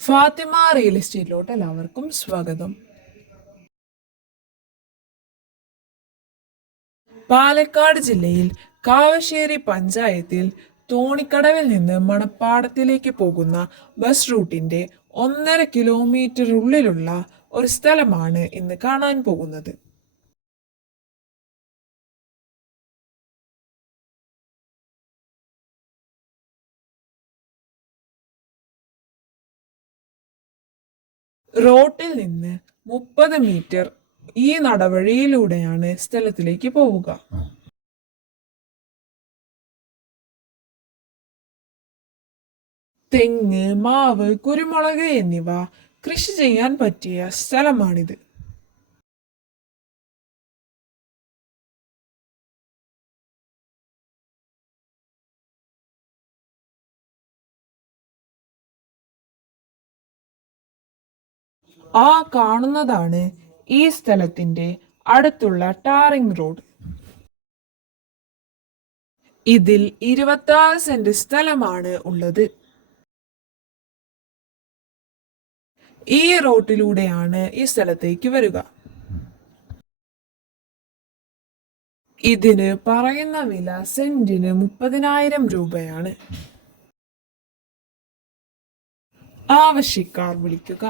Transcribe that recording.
Fathima real എസ്റ്റേറ്റിലോട്ട് എല്ലാവർക്കും സ്വാഗതം. പാലക്കാട് ജില്ലയിൽ കാവശ്ശേരി പഞ്ചായത്തിൽ തോണിക്കടവിൽ നിന്ന് മണപ്പാടത്തിലേക്ക് പോകുന്ന ബസ് റൂട്ടിന്റെ 1.5 കിലോമീറ്റർ ഉള്ളിലുള്ള ഒരു സ്ഥലമാണ് ഇന്ന് കാണാൻ പോകുന്നത്. റോട്ടിൽ നിന്ന് 30 മീറ്റർ ഈ നടവഴിയിലൂടെയാണ് സ്ഥലത്തിലേക്ക് പോവുക. തെങ്ങ്, മാവ്, കുരുമുളക് എന്നിവ കൃഷി ചെയ്യാൻ പറ്റിയ സ്ഥലമാണിത്. ആ കാണുന്നതാണ് ഈ സ്ഥലത്തിന്റെ അടുത്തുള്ള ടാറിംഗ് റോഡ്. ഇതിൽ 26 സെന്റ് സ്ഥലമാണ് ഉള്ളത്. ഈ റോട്ടിലൂടെയാണ് ഈ സ്ഥലത്തേക്ക് വരിക. ഇതിന് പറയുന്ന വില സെന്റിന് 30,000 രൂപയാണ്. ആവശ്യക്കാർ വിളിക്കുക.